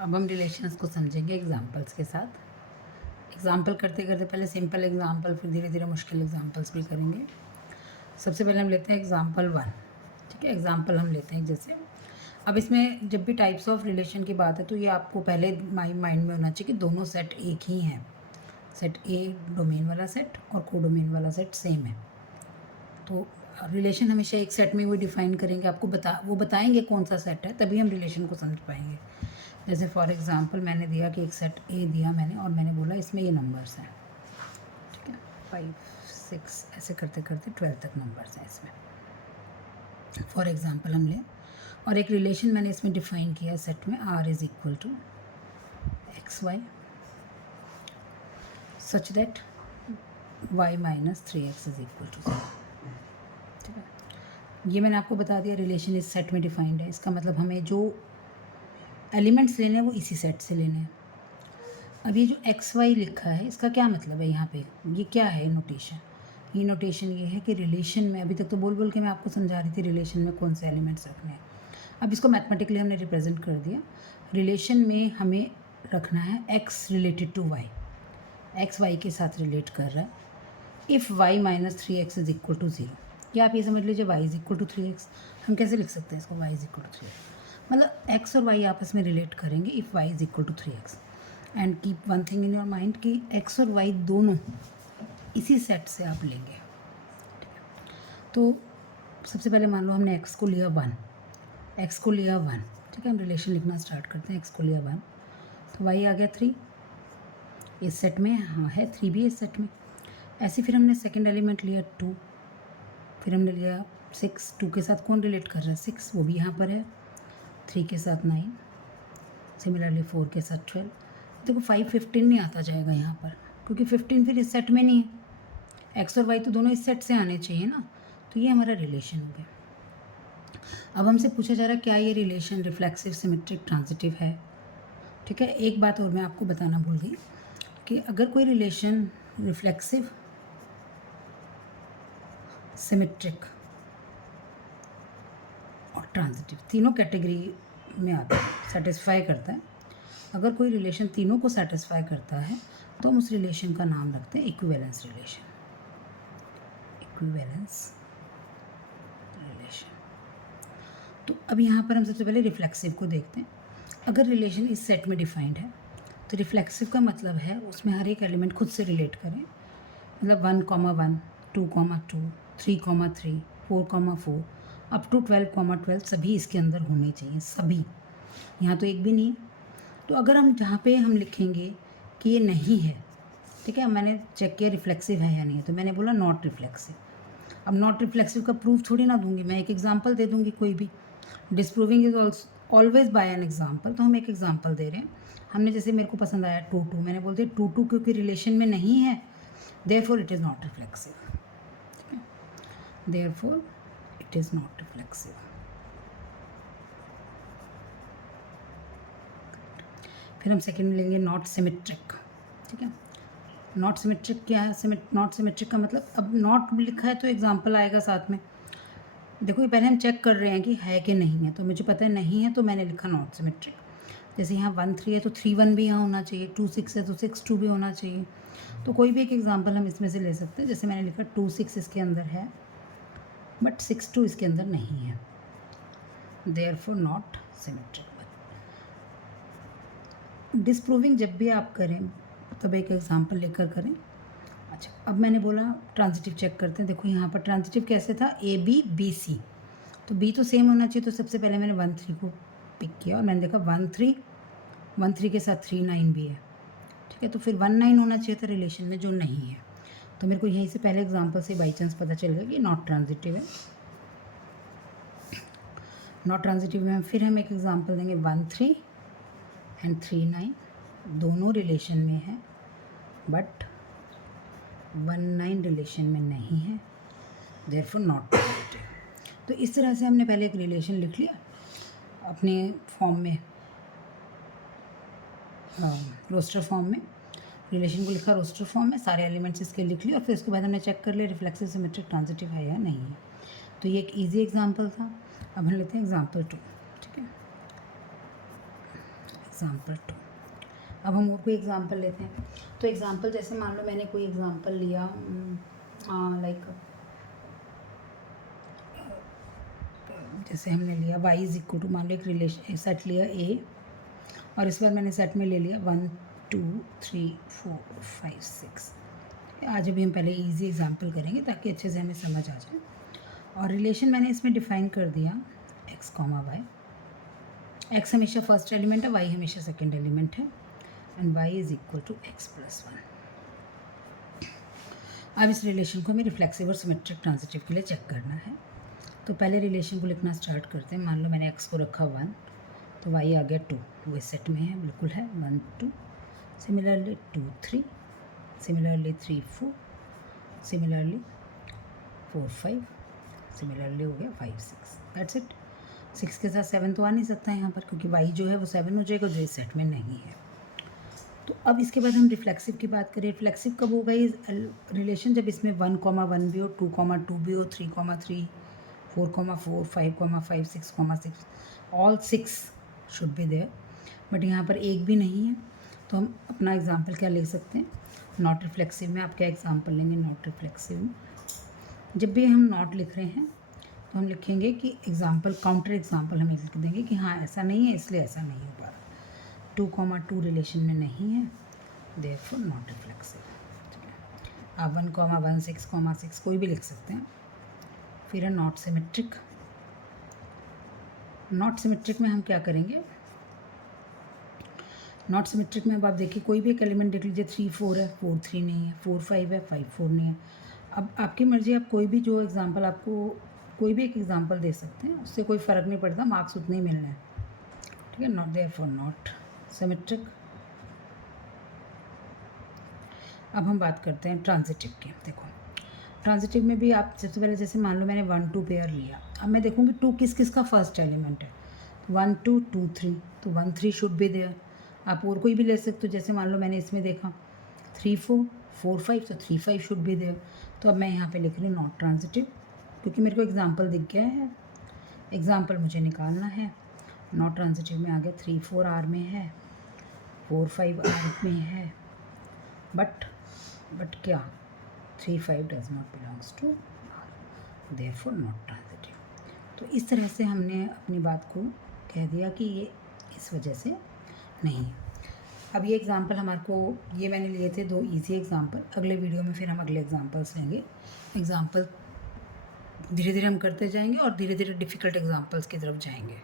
अब हम रिलेशंस को समझेंगे एग्जांपल्स के साथ। एग्जांपल करते करते पहले सिंपल एग्जांपल, फिर धीरे धीरे मुश्किल एग्जांपल्स भी करेंगे। सबसे पहले हम लेते हैं एग्जांपल 1। ठीक है, एग्जांपल हम लेते हैं जैसे, अब इसमें जब भी टाइप्स ऑफ रिलेशन की बात है तो ये आपको पहले माइंड में होना चाहिए कि दोनों सेट एक ही हैं। सेट ए डोमेन वाला सेट और कोडोमेन वाला सेट सेम है। तो रिलेशन हमेशा एक सेट में वो डिफाइन करेंगे, आपको वो बताएंगे कौन सा सेट है, तभी हम रिलेशन को समझ पाएंगे। जैसे फॉर एग्जांपल मैंने दिया कि एक सेट ए दिया मैंने, और मैंने बोला इसमें ये नंबर्स हैं। ठीक है, 5 6 ऐसे करते करते 12 तक नंबर्स हैं इसमें, फॉर एग्जांपल हम लें। और एक रिलेशन मैंने इसमें डिफाइन किया सेट में, R is equal to x y such that y minus 3x is equal to 0। ठीक है, ये मैंने आपको बता दिया रिलेशन इस सेट में डिफाइंड है। इसका मतलब हमें जो एलिमेंट्स लेने हैं वो इसी सेट से लेने हैं। अब ये जो एक्स वाई लिखा है इसका क्या मतलब है यहाँ पे, ये क्या है नोटेशन? ये नोटेशन ये है कि रिलेशन में, अभी तक तो बोल बोल के मैं आपको समझा रही थी रिलेशन में कौन से एलिमेंट्स रखने हैं। अब इसको मैथमेटिकली हमने रिप्रेजेंट कर दिया। रिलेशन में हमें रखना है x related to y, x y के साथ रिलेट कर रहा है। If y minus 3x is equal to 0, या आप ये समझ लीजिए y is equal to 3x। हम कैसे लिख सकते हैं इसको, y is equal to 3x, मतलब x और y आपस में रिलेट करेंगे if y is equal to 3x। And keep one thing in your mind कि x और y दोनों इसी सेट से आप लेंगे। तो सबसे पहले मान लो हमने x को लिया 1, x को लिया 1। ठीक है, हम रिलेशन लिखना स्टार्ट करते हैं। x को लिया 1 तो y आ गया 3 इस सेट में, हाँ है 3 भी इस सेट में। ऐसे फिर हमने सेकंड एलिमेंट लिया 2, फिर हमने लिया 6। 2 के साथ कौन रिलेट कर रहा है, 6, वो भी यहाँ पर है। 3 के साथ 9, सिमिलरली 4 के साथ 12। देखो 5 15 नहीं आता जाएगा यहाँ पर, क्योंकि 15 फिर इस सेट में नहीं है। एक्स और वाई तो दोनों इस सेट से आने चाहिए ना, तो ये हमारा रिलेशन हो गया। अब हमसे पूछा जा रहा है क्या ये रिलेशन रिफ्लेक्सिव, सिमेट्रिक, ट्रांजिटिव है। ठीक है, एक बात और मैं आपको बताना भूल गई कि अगर कोई रिलेशन रिफ्लेक्सिव, सिमेट्रिक और ट्रांजिटिव तीनों कैटेगरी में आता है, सेटिस्फाई करता है। अगर कोई रिलेशन तीनों को सेटिस्फाई करता है तो हम उस रिलेशन का नाम रखते हैं इक्विवेलेंस रिलेशन। Equivalence relation. तो अब यहाँ पर हम सबसे पहले रिफ्लेक्सिव को देखते हैं। अगर रिलेशन इस सेट में डिफाइंड है तो रिफ्लेक्सिव का मतलब है उसमें हर एक एलिमेंट खुद से रिलेट करें, मतलब 1,1, 2,2, 3,3, 4,4 अप टू 12,12 सभी इसके अंदर होने चाहिए, सभी। यहाँ तो एक भी नहीं है। तो अगर हम जहाँ पे हम लिखेंगे कि ये नहीं है, ठीक है, मैंने चेक किया रिफ्लेक्सिव है या नहीं है, तो मैंने बोला नॉट रिफ्लेक्सिव। अब नॉट रिफ्लेक्सिव का प्रूफ थोड़ी ना दूंगी मैं, एक एग्जांपल दे दूंगी कोई भी। Disproving is always by an example, तो हम एक एग्जांपल दे रहे हैं। हमने जैसे मेरे को पसंद आया 2,2, मैंने बोल दिया 2,2 क्योंकि रिलेशन में नहीं है, therefore it is not reflexive. ठीक है, therefore it is not reflexive. फिर हम सेकेंड लेंगे नॉट सिमेट्रिक। ठीक है, नॉट सिमेट्रिक क्या है? नॉट सिमेट्रिक का मतलब, अब नॉट लिखा है तो एग्जांपल आएगा साथ में। देखो ये पहले हम चेक कर रहे हैं कि है कि नहीं है, तो मुझे पता है नहीं है तो मैंने लिखा नॉट सिमेट्रिक। जैसे यहाँ 1 3 है तो 3 1 भी यहाँ होना चाहिए, 2 6 है तो 6 2 भी होना चाहिए। तो कोई भी एक एग्जांपल हम इसमें से ले सकते हैं। जैसे मैंने लिखा 2 6 इसके अंदर है बट 6 2 इसके अंदर नहीं है, देयरफॉर नॉट सिमेट्रिक। डिसप्रूविंग जब भी आप करें तब एक एग्जांपल लेकर करें। अच्छा, अब मैंने बोला ट्रांजिटिव चेक करते हैं। देखो यहाँ पर ट्रांजिटिव कैसे था, ए बी बी सी, तो बी तो सेम होना चाहिए। तो सबसे पहले मैंने 1 3 को पिक किया और मैंने देखा 1 3 के साथ 3 9 भी है। ठीक है, तो फिर 1 9 होना चाहिए था रिलेशन में, जो नहीं है। तो मेरे को यहीं से पहले एग्जांपल से बाई चांस पता चल गया कि नॉट ट्रांजिटिव है। नॉट ट्रांजिटिव में फिर हम एक एग्जांपल देंगे 1 3 एंड 3 9, दोनों रिलेशन में है बट 1 9 रिलेशन में नहीं है, देयरफॉर नॉट ट्रांजिटिव। तो इस तरह से हमने पहले एक रिलेशन लिख लिया अपने फॉर्म में, रोस्टर फॉर्म में। रिलेशन को लिखा रोस्टर फॉर्म में, सारे एलिमेंट्स इसके लिख लिए और फिर उसके बाद हमने चेक कर लिया रिफ्लेक्सिव, सिमेट्रिक, ट्रांजिटिव है या नहीं है। तो ये एक इजी एग्जांपल था। अब हम लेते हैं एग्जांपल 2। ठीक है, एग्जाम्पल 2। अब हम और कोई एग्जाम्पल लेते हैं। तो एग्जाम्पल जैसे मान लो मैंने कोई एग्जाम्पल लिया लाइक जैसे हमने लिया y इज इक्वल टू, मान लो एक रिलेशन सेट लिया A, और इस बार मैंने सेट में ले लिया 1 2 3 4 5 6। आज अभी हम पहले इजी एग्जांपल करेंगे ताकि अच्छे से हमें समझ आ जाए। और रिलेशन मैंने इसमें डिफाइन कर दिया x, y। x हमेशा फर्स्ट एलिमेंट है, y हमेशा सेकेंड एलिमेंट है, and y is equal to x plus 1। अब इस रिलेशन को हमें रिफ्लेक्सिव और सिमेट्रिक ट्रांजिटिव के लिए चेक करना है। तो पहले रिलेशन को लिखना स्टार्ट करते हैं। मान लो मैंने x को रखा 1, तो y आ गया 2, वो इस सेट में है, बिल्कुल है 1 2, सिमिलरली 2 3, सिमिलरली 3 4, सिमिलरली 4 5, सिमिलरली हो गया 5 6। That's it. 6 के साथ 7 तो आ नहीं सकता यहाँ पर, क्योंकि y जो है वो 7 हो जाएगा, जो इस सेट में नहीं है। तो अब इसके बाद हम रिफ्लेक्सिव की बात करें। रिफ्लेक्सिव कब होगा ये रिलेशन? जब इसमें 1 1 भी हो, 2 2 भी हो, 3 3, 4 4, 5 5, 6 6, all 6 should be there. But यहाँ पर एक भी नहीं है, तो हम अपना एग्जाम्पल क्या ले सकते हैं? नॉट रिफ्लेक्सिव में आप क्या एग्जाम्पल लेंगे? नॉट रिफ्लेक्सिव में जब भी हम नॉट लिख रहे हैं तो हम लिखेंगे कि एग्जाम्पल, काउंटर एग्जाम्पल हम लिख देंगे कि हाँ ऐसा नहीं है, इसलिए ऐसा नहीं हो पा रहा। 2 2 रिलेशन में नहीं है, देयरफॉर नॉट रिफ्लेक्सिव। आप 1 1 6 6 कोई भी लिख सकते हैं। फिर है नॉट सिमेट्रिक। नॉट सिमेट्रिक में हम क्या करेंगे? नॉट सिमेट्रिक में अब आप देखिए कोई भी एक एलिमेंट देख लीजिए, 3 4 है, 4 3 नहीं है, 4 5 है, 5 4 नहीं है। अब आपकी मर्जी, आप कोई भी जो एग्जांपल, आपको कोई भी एक एग्जांपल दे सकते हैं, उससे कोई फ़र्क नहीं पड़ता, मार्क्स उतने ही मिलने हैं। ठीक है, नॉट देयरफॉर नॉट सिमेट्रिक। अब हम बात करते हैं ट्रांजिटिव की। देखो ट्रांजिटिव में भी आप सबसे पहले जैसे मान लो मैंने 1 2 पेयर लिया, अब मैं देखूँगी 2 किस किस का फर्स्ट एलिमेंट है। 1 2 2 3, तो 1 3 शुड बी देयर। आप और कोई भी ले सकते हो, जैसे मान लो मैंने इसमें देखा 3 4 4 5, तो 3 5 शुड बी देयर। तो अब मैं यहाँ पे लिख रही हूँ नॉट ट्रांजिटिव, क्योंकि मेरे को एग्जांपल दिख गया है, एग्जांपल मुझे निकालना है। नॉट ट्रांजिटिव में आ गया 3 4 आर में है, 4 5 आर में है, बट क्या 3 5 does not belongs to R, therefore not transitive. तो इस तरह से हमने अपनी बात को कह दिया कि ये इस वजह से नहीं है। अब ये एग्जांपल हमारे को, ये मैंने लिए थे 2 इजी एग्जांपल। अगले वीडियो में फिर हम अगले एग्जांपल्स लेंगे। एग्जांपल धीरे धीरे हम करते जाएंगे और धीरे धीरे डिफ़िकल्ट एग्जांपल्स की तरफ जाएंगे।